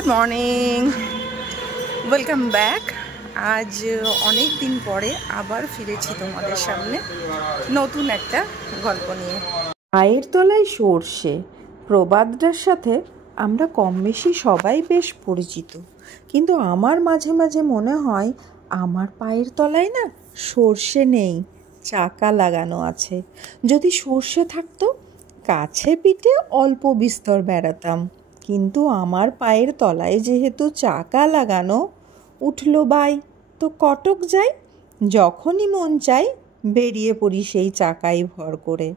Good morning, welcome back. আজ অনেক দিন পরে আবার ফিরেছি তোমাদের সামনে নতুন একটা গল্প নিয়ে। পায়ের তলায় সর্ষে প্রবাদটার সাথে আমরা কম বেশি সবাই বেশ পরিচিত, কিন্তু আমার মাঝে মাঝে মনে হয় আমার পায়ের তলায় না সর্ষে নেই, চাকা লাগানো আছে। যদি সর্ষে থাকতো কাছে পিঠে অল্প বিস্তর বেড়াতাম, কিন্তু আমার পায়ের তলায় যেহেতু চাকা লাগানো, উঠলো বাই তো কটক যাই, যখনই মন চাই বেরিয়ে পড়ি সেই চাকায় ভর করে।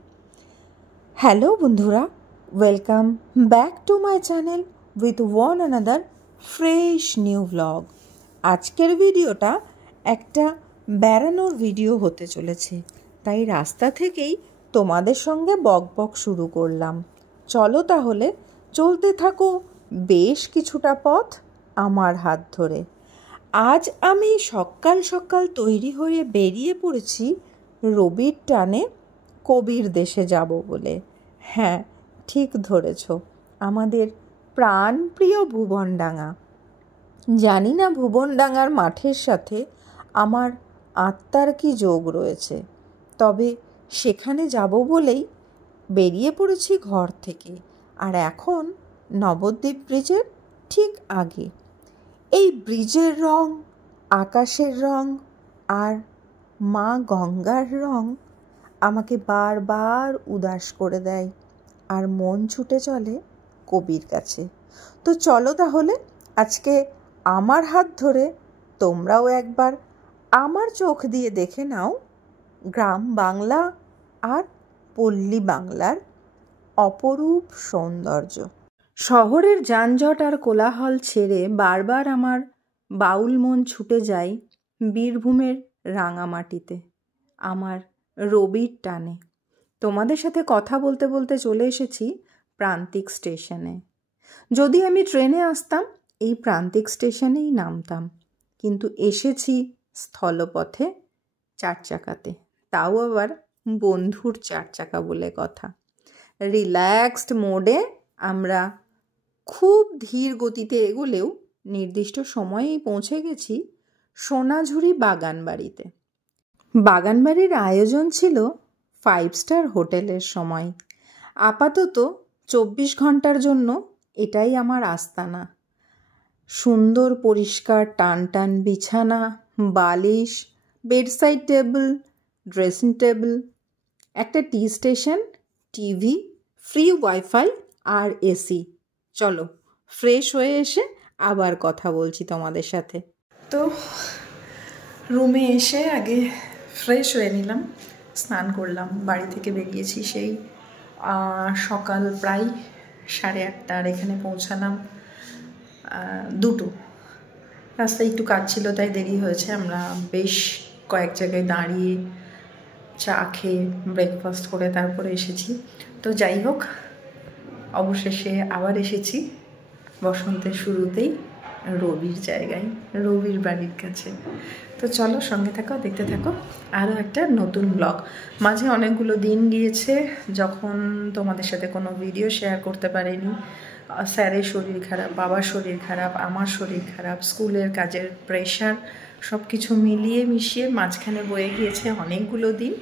হ্যালো বন্ধুরা, welcome back to my channel with one another fresh new blog. আজকের ভিডিওটা একটা বেড়ানোর ভিডিও হতে চলেছে, তাই রাস্তা থেকেই তোমাদের সঙ্গে বকবক শুরু করলাম। চলো তাহলে চলতে থাকো বেশ কিছুটা পথ আমার হাত ধরে। আজ আমি সকাল সকাল তৈরি হয়ে বেরিয়ে পড়েছি রবির টানে কবির দেশে যাব বলে। হ্যাঁ, ঠিক ধরেছ, আমাদের প্রাণপ্রিয় ভুবনডাঙ্গা। জানি না ভুবনডাঙ্গার মাঠের সাথে আমার আত্মার কি যোগ রয়েছে, তবে সেখানে যাব বলেই বেরিয়ে পড়েছি ঘর থেকে। আর এখন নবদ্বীপ ব্রিজের ঠিক আগে। এই ব্রিজের রং, আকাশের রং আর মা গঙ্গার রং আমাকে বারবার উদাস করে দেয়, আর মন ছুটে চলে কবির কাছে। তো চলো তাহলে আজকে আমার হাত ধরে তোমরাও একবার আমার চোখ দিয়ে দেখে নাও গ্রাম বাংলা আর পল্লী বাংলার অপরূপ সৌন্দর্য। শহরের যানজট আর কোলাহল ছেড়ে বারবার আমার বাউল মন ছুটে যায় বীরভূমের রাঙামাটিতে, আমার রবির টানে। তোমাদের সাথে কথা বলতে বলতে চলে এসেছি প্রান্তিক স্টেশনে। যদি আমি ট্রেনে আসতাম এই প্রান্তিক স্টেশনেই নামতাম, কিন্তু এসেছি স্থলপথে চার চাকাতে, তাও আবার বন্ধুর চার চাকা বলে কথা। রিল্যাক্সড মোডে আমরা খুব ধীর গতিতে এগোলেও নির্দিষ্ট সময়েই পৌঁছে গেছি সোনাঝুরি বাগানবাড়িতে। বাগানবাড়ির আয়োজন ছিল 5 স্টার হোটেলের সময়। আপাতত 24 ঘন্টার জন্য এটাই আমার আস্তানা। সুন্দর পরিষ্কার টান টান বিছানা, বালিশ, বেডসাইড টেবিল, ড্রেসিং টেবিল, একটা টি স্টেশন, টিভি, ফ্রি ওয়াইফাই আর এসি। চলো ফ্রেশ হয়ে এসে আবার কথা বলছি তোমাদের সাথে। তো রুমে এসে আগে ফ্রেশ হয়ে নিলাম, স্নান করলাম। বাড়ি থেকে বেরিয়েছি সেই সকাল প্রায় 8:30, এখানে পৌঁছালাম 2টো। রাস্তায় একটু কাজ ছিল তাই দেরি হয়েছে। আমরা বেশ কয়েক জায়গায় দাঁড়িয়ে চা খেয়ে ব্রেকফাস্ট করে তারপরে এসেছি। তো যাই হোক, অবশেষে আবার এসেছি বসন্তের শুরুতেই রবির জায়গায়, রবির বাড়ির কাছে। তো চলো সঙ্গে থাকো, দেখতে থাকো আরও একটা নতুন ব্লগ। মাঝে অনেকগুলো দিন গিয়েছে যখন তোমাদের সাথে কোনো ভিডিও শেয়ার করতে পারিনি। স্যারের শরীর খারাপ, বাবার শরীর খারাপ, আমার শরীর খারাপ, স্কুলের কাজের প্রেশার, সব কিছু মিলিয়ে মিশিয়ে মাঝখানে বয়ে গিয়েছে অনেকগুলো দিন।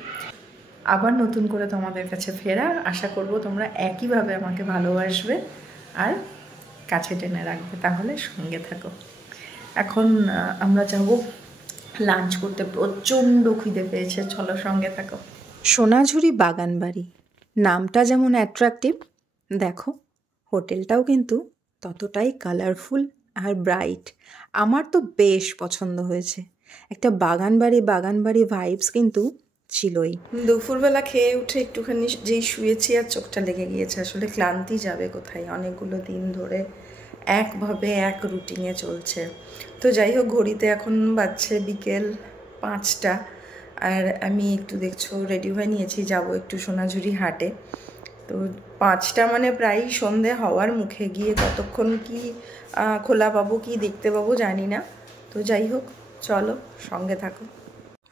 আবার নতুন করে তোমাদের কাছে ফেরা, আশা করব তোমরা একইভাবে আমাকে ভালোবাসবে আর কাছে টেনে রাখবে। তাহলে সঙ্গে থাকো। এখন আমরা যাব লাঞ্চ করতে, প্রচণ্ড খিদে পেয়েছে, চলো সঙ্গে থাকো। সোনাঝুরি বাগানবাড়ি নামটা যেমন অ্যাট্রাকটিভ, দেখো হোটেলটাও কিন্তু ততটাই কালারফুল আর ব্রাইট। আমার তো বেশ পছন্দ হয়েছে। একটা বাগানবাড়ি ভাইবস কিন্তু ছিলই। দুপুরবেলা খেয়ে উঠে একটুখানি যেই শুয়েছি আর চোখটা লেগে গিয়েছে। আসলে ক্লান্তি যাবে কোথায়, অনেকগুলো দিন ধরে একভাবে এক রুটিনে চলছে। তো যাই হোক, ঘড়িতে এখন বাজছে বিকেল 5টা, আর আমি একটু দেখছো রেডি হয়ে নিয়েছি, যাব একটু সোনাঝুরি হাটে। তো 5টা মানে প্রায় সন্ধে হওয়ার মুখে, গিয়ে কতক্ষণ কি খোলা পাবো কি দেখতে পাবো জানি না। তো যাই হোক চলো সঙ্গে থাকো।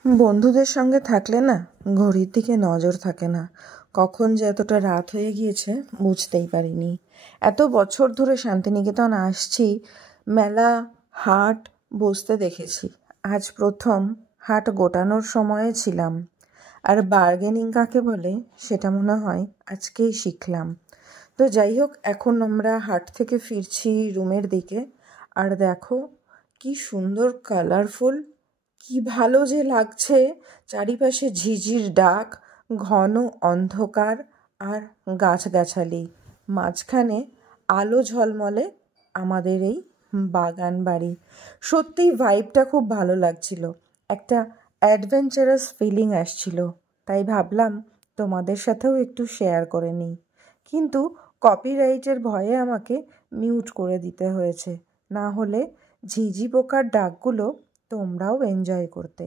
বন্ধুদের সঙ্গে থাকলে না ঘড়ির দিকে নজর থাকে না, কখন যে এতটা রাত হয়ে গিয়েছে বুঝতেই পারিনি। এত বছর ধরে শান্তিনিকেতন আসছি, মেলা হাট বসতে দেখেছি, আজ প্রথম হাট গোটানোর সময়ে ছিলাম। আর বার্গেনিং কাকে বলে সেটা মনে হয় আজকেই শিখলাম। তো যাই হোক, এখন আমরা হাট থেকে ফিরছি রুমের দিকে। আর দেখো কি সুন্দর কালারফুল, কি ভালো যে লাগছে। চারিপাশে ঝিঝির ডাক, ঘন অন্ধকার আর গাছগাছালি, মাঝখানে আলো ঝলমলে আমাদের এই বাগান বাড়ি। সত্যিই ভাইবটা খুব ভালো লাগছিল, একটা অ্যাডভেঞ্চারাস ফিলিং আসছিল। তাই ভাবলাম তোমাদের সাথেও একটু শেয়ার করে নিই, কিন্তু কপিরাইটের ভয়ে আমাকে মিউট করে দিতে হয়েছে, না হলে ঝিঝি পোকার ডাকগুলো তোমরাও এনজয় করতে।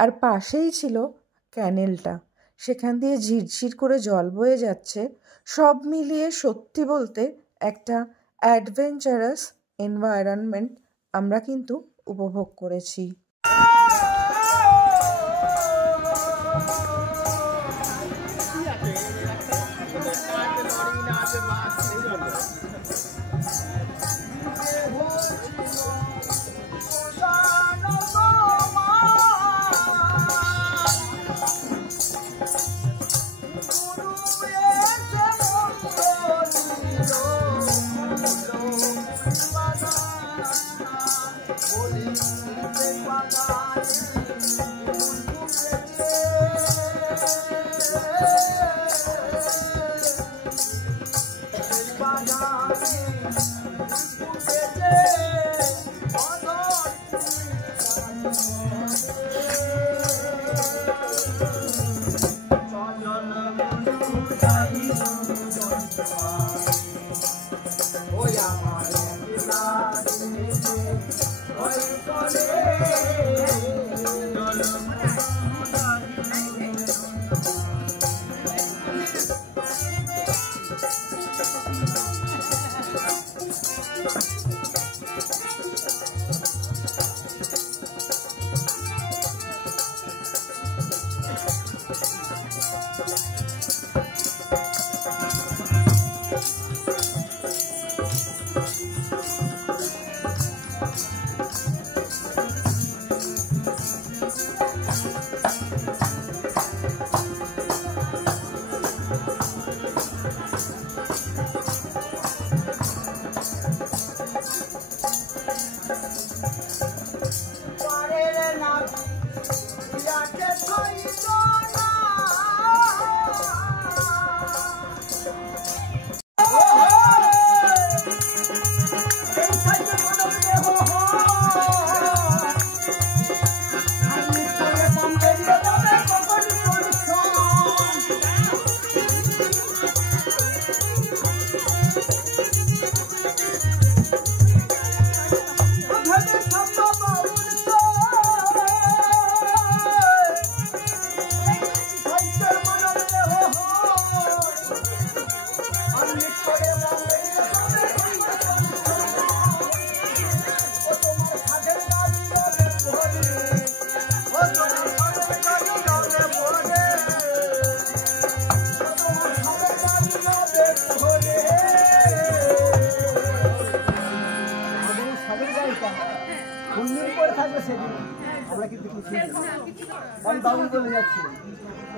আর পাশেই ছিল ক্যানেলটা, সেখান দিয়ে ঝিরঝির করে জল বয়ে যাচ্ছে। সব মিলিয়ে সত্যি বলতে একটা অ্যাডভেঞ্চারাস এনভায়রনমেন্ট আমরা কিন্তু উপভোগ করেছি।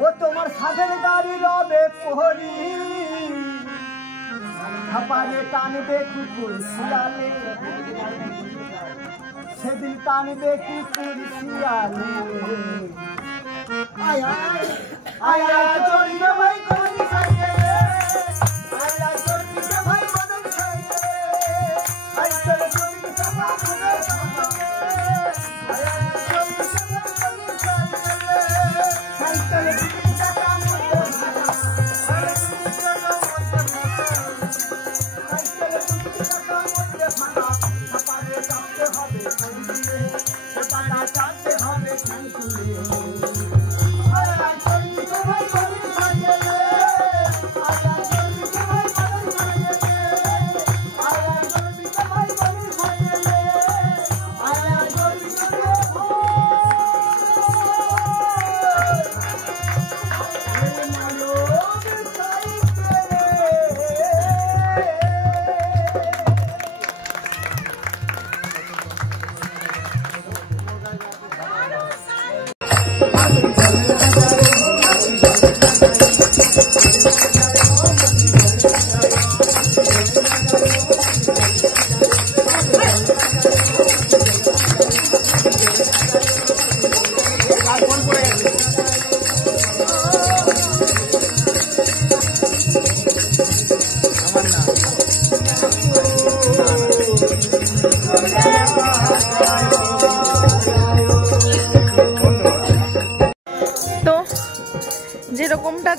ও তোমার সাথের গাড়ি রবে পোহরি, হাপারে টানবে কুকুর শিয়ালে, সেদিন টানবে কুকুর শিয়ালে। আয় আয় আয় আয় চলবে ভাই কোনি সাইকেলে, আয় আয় চলবে ভাই কোনি সাইকেলে, আয় চলে চলবে চাপা কোনি সাইকেলে, আয় আয় চলবে ভাই কোনি সাইকেলে, সাইকেলে দিকে চাকা মধ্যে ভাড়া, সাইকেলে চাকা মধ্যে ভাড়া, সাইকেলে দিকে চাকা মধ্যে ভাড়া, হাপারে চাপতে হবে সাইকেলে, বাটা চাপতে হবে সাইকেলে।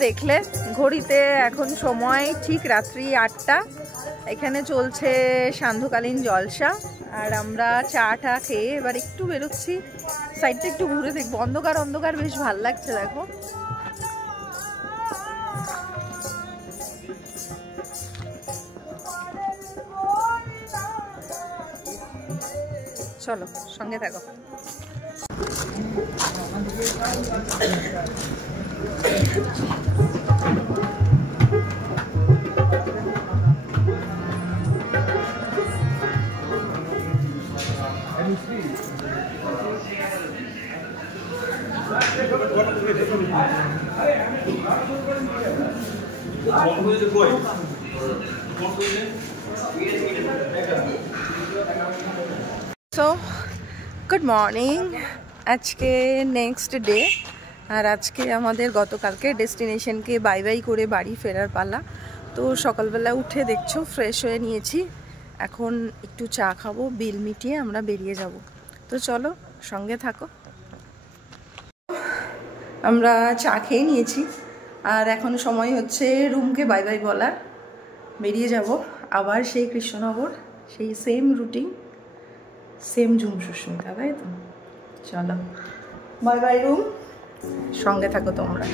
দেখলে ঘড়িতে এখন সময় ঠিক রাত্রি 8টা। এখানে চলছে সান্ধ্যকালীন জলসা, আর আমরা চা খেয়ে এবার একটু বেরোচ্ছি, সাইডটা একটু ঘুরে দেখবো। অন্ধকার অন্ধকার বেশ ভালো লাগছে, দেখো। চলো সঙ্গে থাকো। সো গুড মর্নিং, আজকে নেক্সট ডে। আর আজকে আমাদের গতকালকে ডেস্টিনেশনকে বাই বাই করে বাড়ি ফেরার পালা। তো সকালবেলা উঠে দেখছো ফ্রেশ হয়ে নিয়েছি, এখন একটু চা খাবো, বিল মিটিয়ে আমরা বেরিয়ে যাব। তো চলো সঙ্গে থাকো। আমরা চা খেয়ে নিয়েছি, আর এখন সময় হচ্ছে রুমকে বাই বাই বলার। বেরিয়ে যাব আবার সেই কৃষ্ণনগর, সেই সেম রুটিন, সেম ঝুম সুস্মিতা, তাই তো? চলো বাই বাই রুম, সঙ্গে থাকো তোমরা।